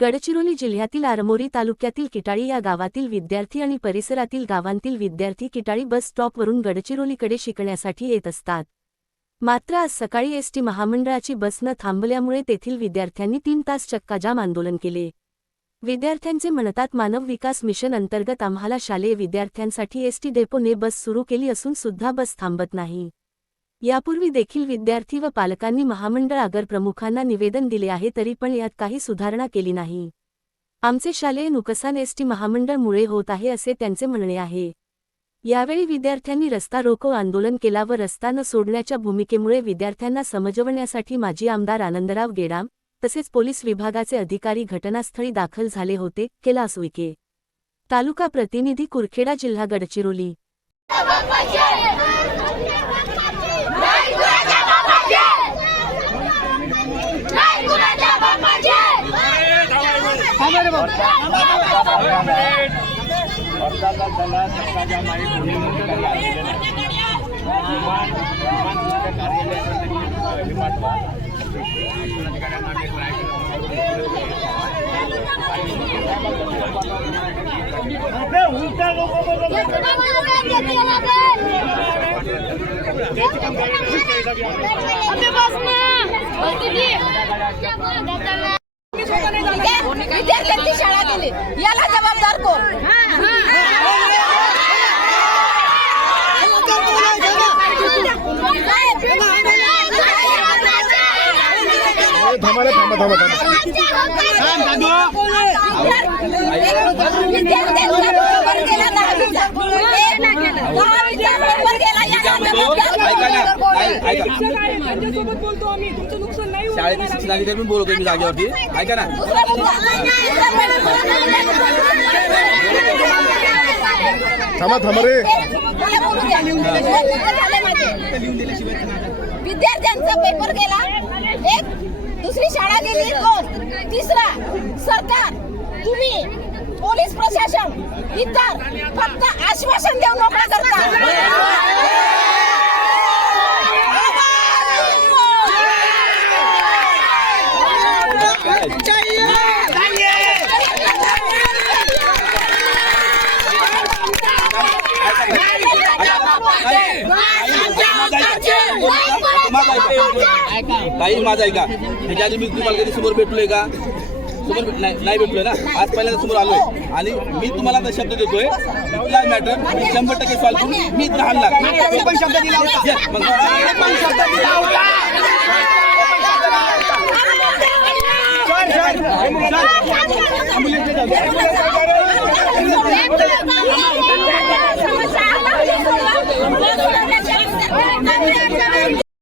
गडचिरोली जिल्ह्यातील आरमोरी तालुक्यातील किटाळी या गावातील विद्यार्थी आणि परिसरातील गावांतील विद्यार्थी किटाळी बस स्टॉपवरून गडचिरोलीकडे शिकण्यासाठी येत असतात। मात्र आज सकाळी एसटी महामंडळाची बस न थांबल्यामुळे तेथील विद्यार्थ्यांनी 3 तास चक्काजाम आंदोलन केले। विद्यार्थ्यांचे म्हणतात, मानव विकास मिशन अंतर्गत आम्हाला शालेय विद्यार्थ्यांसाठी एसटी डेपोने बस सुरू केली असून सुद्धा बस थांबत नाही। यापूर्वी देखील विद्यार्थी व पालकांनी महामंडळ आगार प्रमुखांना निवेदन दिले आहे, तरी पण यात काही सुधारणा केली नाही। आमचे शालेय नुकसान एसटी महामंडळमुळे होत आहे असे त्यांचे म्हणणे आहे। यावेळी विद्यार्थ्यांनी रस्ता रोको आंदोलन केला व रस्ता न सोडण्याच्या भूमिकेमुळे विद्यार्थ्यांना समजवण्यासाठी माजी आमदार आनंदराव गेडाम तसेच पोलीस विभागाचे अधिकारी घटनास्थळी दाखल झाले होते। कैलास उईके, तालुका प्रतिनिधी कुरखेडा, जिल्हा गडचिरोली। विद्यार्थ्यांची शाळा गेली, याला जबाबदार कोण? शाळेतील शिक्षणाधिकारी पण बोलतो मी जागेवरती, ऐका ना। विद्यार्थ्यांचा पेपर गेला, एक दुसरी शाळा गेली, 2 तिसरा सरकार, तुम्ही पोलीस प्रशासन इतर फक्त आश्वासन देऊन नोकऱ्या करता। काही माझा ऐका, ह्याच्या आधी मी तुम्हाला कधी समोर भेटलोय का? समोर नाही भेटलोय ना। आज पहिल्यांदा समोर आलोय आणि मी तुम्हाला आता शब्द देतोय, कुठला मॅटर मी 100% सॉल्व करून मी राहणार। तो पण शब्द दिला होता।